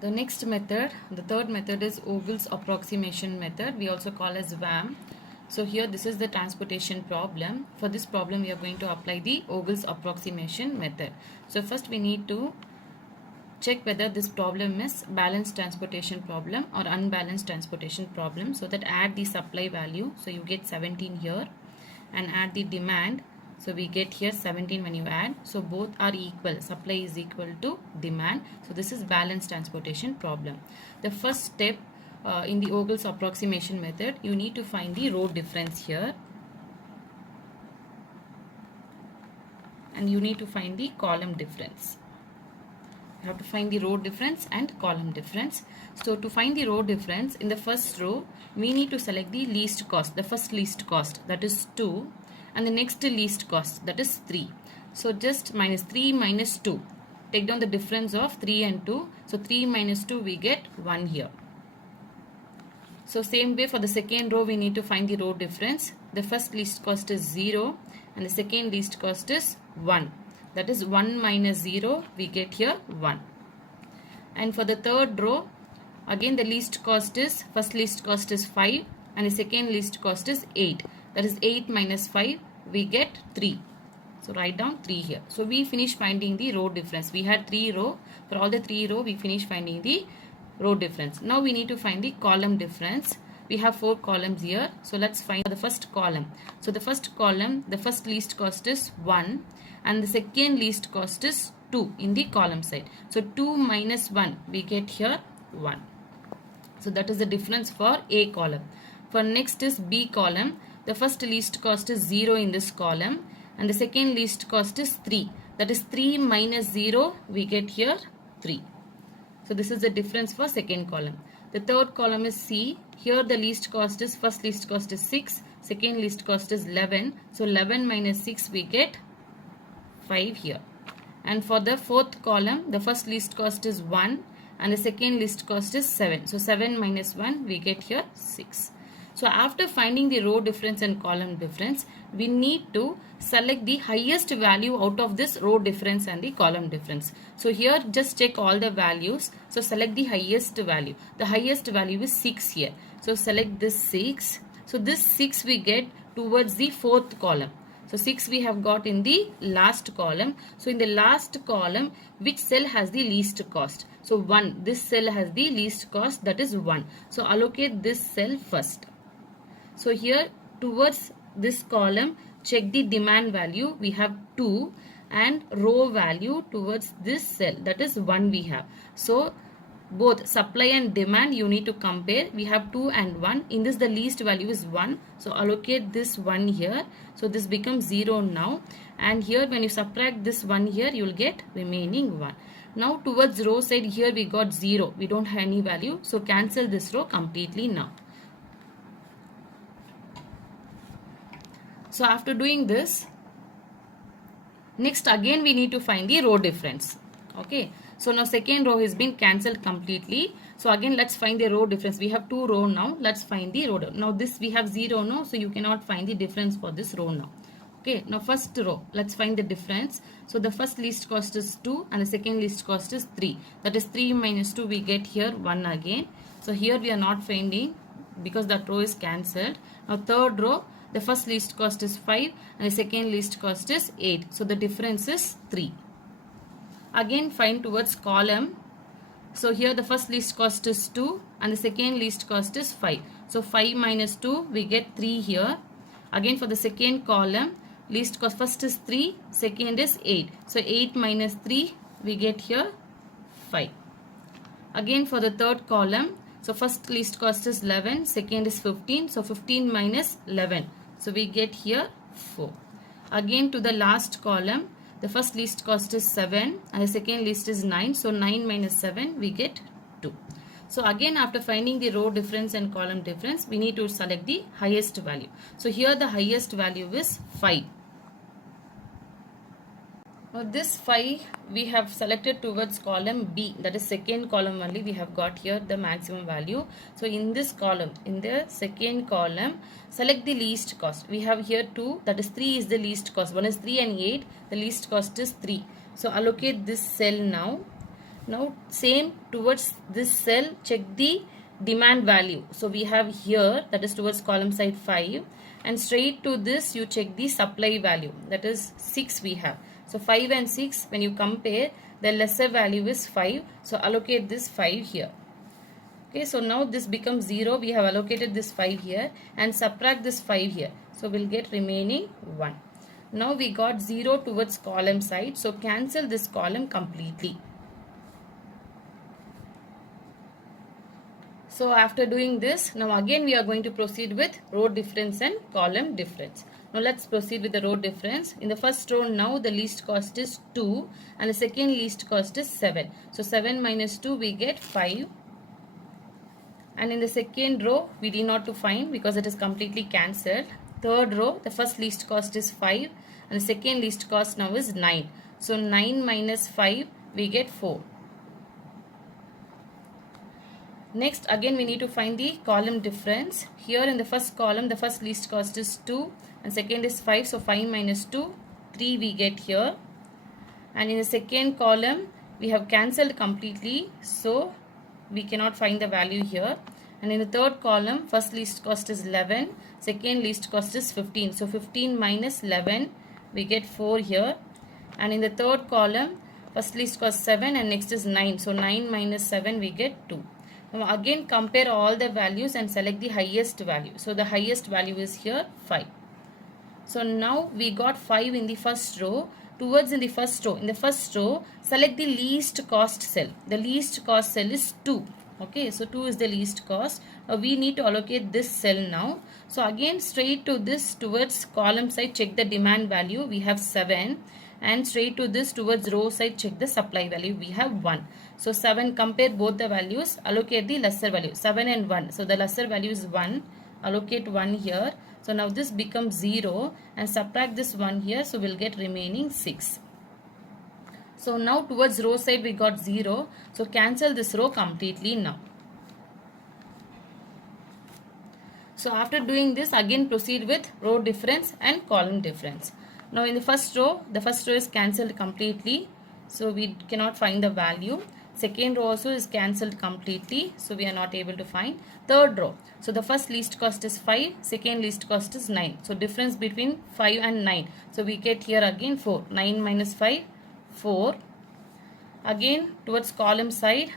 The next method, the third method is Ogle's approximation method. We also call as WAM. So here this is the transportation problem. For this problem we are going to apply the Ogle's approximation method. So first we need to check whether this problem is balanced transportation problem or unbalanced transportation problem. So that add the supply value. So you get 17 here and add the demand. So we get here 17 when you add. So both are equal. Supply is equal to demand. So this is balanced transportation problem. The first step in the Ogle's approximation method, you need to find the row difference here. And you need to find the column difference. You have to find the row difference and column difference. So to find the row difference, in the first row, we need to select the least cost, the first least cost, that is 2, and the next least cost, that is 3. So just minus 3 minus 2. Take down the difference of 3 and 2. So 3 minus 2, we get 1 here. So same way for the second row, we need to find the row difference. The first least cost is 0 and the second least cost is 1. That is 1 minus 0, we get here 1. And for the third row, again the least cost is, first least cost is 5 and the second least cost is 8. That is 8 minus 5, we get 3. So write down 3 here. So we finish finding the row difference. We had 3 row. For all the 3 row, we finish finding the row difference. Now we need to find the column difference. We have 4 columns here. So let's find the first column. So the first column, the first least cost is 1 and the second least cost is 2 in the column side. So 2 minus 1, we get here 1. So that is the difference for A column. For next is B column. The first least cost is 0 in this column and the second least cost is 3. That is 3 minus 0, we get here 3. So this is the difference for second column. The third column is C. Here the least cost is, first least cost is 6, second least cost is 11. So 11 minus 6, we get 5 here. And for the fourth column, the first least cost is 1 and the second least cost is 7. So 7 minus 1, we get here 6. So after finding the row difference and column difference, we need to select the highest value out of this row difference and the column difference. So here just check all the values. So select the highest value. The highest value is 6 here. So select this 6. So this 6 we get towards the fourth column. So 6 we have got in the last column. So in the last column, which cell has the least cost? So 1. This cell has the least cost, that is 1. So allocate this cell first. So here towards this column, check the demand value. We have 2 and row value towards this cell, that is 1 we have. So both supply and demand you need to compare. We have 2 and 1. In this the least value is 1. So allocate this 1 here. So this becomes 0 now. And here when you subtract this 1 here, you will get remaining 1. Now towards row side, here we got 0. We don't have any value. So cancel this row completely now. So after doing this, next again we need to find the row difference. Okay. So now second row has been cancelled completely. So again let's find the row difference. We have 2 row now. Let's find the row. Now this we have 0 now. So you cannot find the difference for this row now. Okay. Now first row. Let's find the difference. So the first least cost is 2 and the second least cost is 3. That is 3 minus 2, we get here 1 again. So here we are not finding because that row is cancelled. Now third row. The first least cost is 5 and the second least cost is 8. So the difference is 3. Again find towards column. So here the first least cost is 2 and the second least cost is 5. So 5 minus 2, we get 3 here. Again for the second column, least cost first is 3, second is 8. So 8 minus 3, we get here 5. Again for the third column, so first least cost is 11, second is 15. So 15 minus 11. So we get here 4. Again to the last column, the first least cost is 7 and the second least is 9. So 9 minus 7, we get 2. So again after finding the row difference and column difference, we need to select the highest value. So here the highest value is 5. Now this 5 we have selected towards column B, that is second column only. We have got here the maximum value. So in this column, in the second column, select the least cost. We have here 2, that is 3 is the least cost. One is 3 and 8, the least cost is 3. So allocate this cell now Now same towards this cell, check the demand value. So we have here, that is towards column side 5, and straight to this you check the supply value, that is 6 we have. So 5 and 6, when you compare, the lesser value is 5. So allocate this 5 here. Okay, so now this becomes 0. We have allocated this 5 here and subtract this 5 here. So we'll get remaining 1. Now we got 0 towards column side. So cancel this column completely. So after doing this, now again we are going to proceed with row difference and column difference. Now let's proceed with the row difference. In the first row now the least cost is 2 and the second least cost is 7. So 7 minus 2 we get 5. And in the second row we need not to find because it is completely cancelled. Third row, the first least cost is 5 and the second least cost now is 9. So 9 minus 5 we get 4. Next again we need to find the column difference. Here in the first column the first least cost is 2 and second is 5. So 5 minus 2, 3 we get here. And in the second column we have cancelled completely. So we cannot find the value here. And in the third column, first least cost is 11, second least cost is 15. So 15 minus 11, we get 4 here. And in the third column, first least cost 7 and next is 9. So 9 minus 7, we get 2. Now again compare all the values and select the highest value. So the highest value is here 5. So now we got 5 in the first row. Towards in the first row, select the least cost cell. The least cost cell is 2. Okay, so 2 is the least cost. Now we need to allocate this cell now. So again straight to this towards column side, check the demand value. We have 7. And straight to this towards row side, check the supply value. We have 1. So 7, compare both the values. Allocate the lesser value. 7 and 1. So the lesser value is 1. Allocate 1 here. So now this becomes 0 and subtract this 1 here. So we'll get remaining 6. So now towards row side we got 0. So cancel this row completely now. So after doing this, again proceed with row difference and column difference. Now in the first row is cancelled completely. So we cannot find the value. Second row also is cancelled completely. So we are not able to find. Third row. So the first least cost is 5. Second least cost is 9. So difference between 5 and 9. So we get here again 4. 9 minus 5. 4. Again towards column side,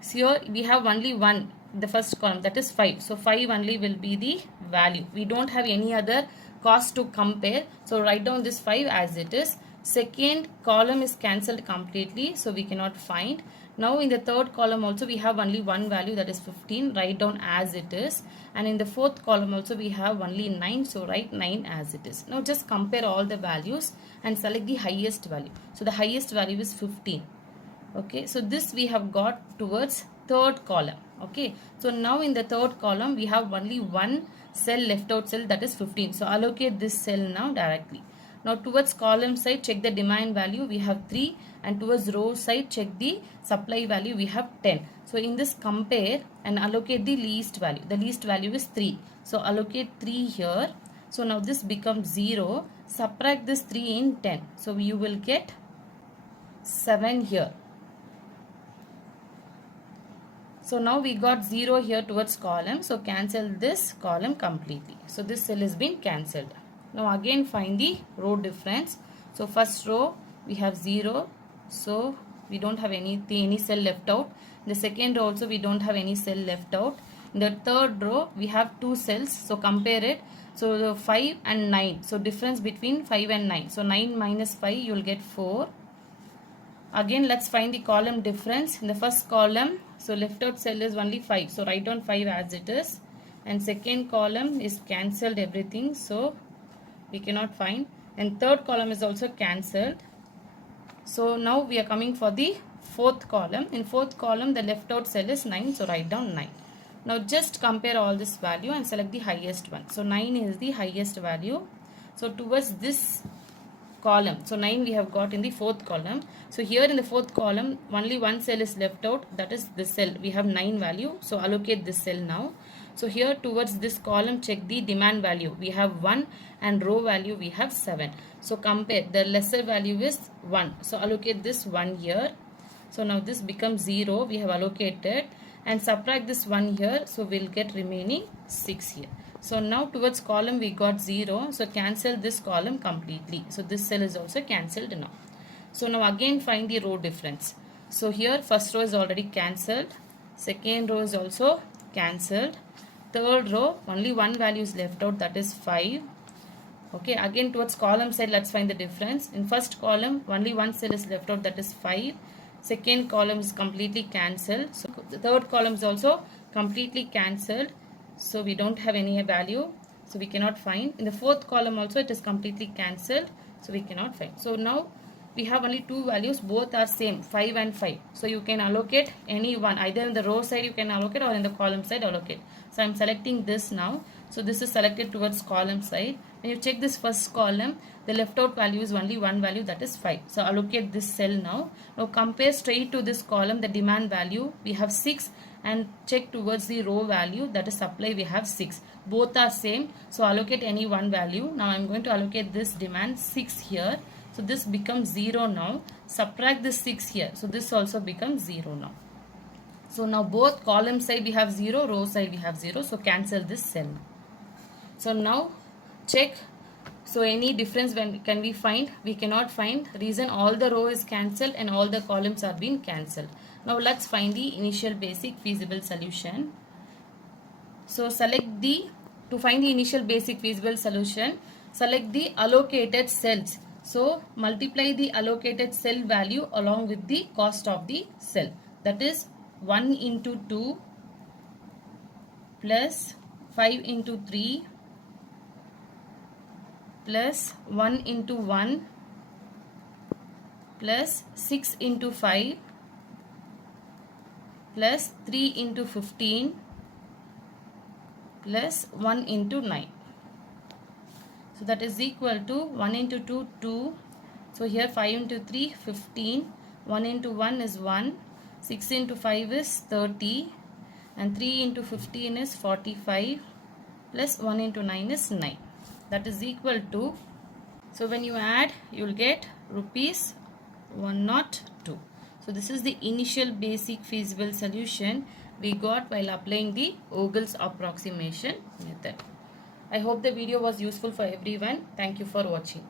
so here we have only one, the first column, that is 5. So 5 only will be the value. We don't have any other cost to compare. So write down this 5 as it is. Second column is cancelled completely, so we cannot find. Now in the third column also we have only one value, that is 15. Write down as it is. And in the fourth column also we have only 9. So write 9 as it is. Now just compare all the values and select the highest value. So the highest value is 15. Okay, so this we have got towards third column. Okay, so now in the third column we have only one cell left out cell, that is 15. So allocate this cell now directly. Now towards column side, check the demand value, we have 3, and towards row side, check the supply value, we have 10. So in this compare and allocate the least value. The least value is 3. So allocate 3 here. So now this becomes 0. Subtract this 3 in 10. So you will get 7 here. So now we got 0 here towards column. So cancel this column completely. So this cell has been cancelled. Now again find the row difference. So first row we have 0. So we don't have any cell left out. In the second row also we don't have any cell left out. In the third row we have 2 cells. So compare it. So the 5 and 9. So difference between 5 and 9. So 9 minus 5 you will get 4. Again let's find the column difference. In the first column, so left out cell is only 5. So write down 5 as it is. And second column is cancelled everything. So we cannot find. And third column is also cancelled. So now we are coming for the fourth column. In fourth column the left out cell is 9. So write down 9. Now just compare all this value and select the highest one. So 9 is the highest value. So towards this column, so 9 we have got in the fourth column. So here in the fourth column only one cell is left out, that is this cell. We have 9 value. So allocate this cell now. So here towards this column, check the demand value. We have 1 and row value we have 7. So compare, the lesser value is 1. So allocate this 1 here. So now this becomes 0, we have allocated, and subtract this 1 here, so we'll get remaining 6 here. So now towards column we got 0, so cancel this column completely. So this cell is also cancelled now. So now again find the row difference. So here first row is already cancelled, second row is also cancelled, third row only one value is left out, that is 5. Okay, again towards column side, let's find the difference. In first column only one cell is left out, that is 5. Second column is completely cancelled, so the third column is also completely cancelled, so we don't have any value, so we cannot find. In the fourth column also it is completely cancelled, so we cannot find. So now we have only two values, both are same, 5 and 5. So you can allocate any one, either in the row side you can allocate or in the column side allocate. So I am selecting this now. So this is selected towards column side. When you check this first column, the left out value is only one value, that is 5. So allocate this cell now. Now compare straight to this column, the demand value, we have 6, and check towards the row value, that is supply, we have 6. Both are same, so allocate any one value. Now I am going to allocate this demand 6 here. So this becomes 0 now. Subtract this 6 here. So this also becomes 0 now. So now both column side we have 0, row side we have 0. So cancel this cell. So now check. So any difference when can we find? We cannot find. Reason all the row is cancelled and all the columns are being cancelled. Now let's find the initial basic feasible solution. So select the, to find the initial basic feasible solution, select the allocated cells. So multiply the allocated cell value along with the cost of the cell. That is 1 into 2 plus 5 into 3 plus 1 into 1 plus 6 into 5 plus 3 into 15 plus 1 into 9. So that is equal to 1 into 2, 2. So here 5 into 3, 15. 1 into 1 is 1. 6 into 5 is 30. And 3 into 15 is 45. Plus 1 into 9 is 9. That is equal to, so when you add, you will get rupees 102. So this is the initial basic feasible solution we got while applying the Ogle's approximation method. I hope the video was useful for everyone. Thank you for watching.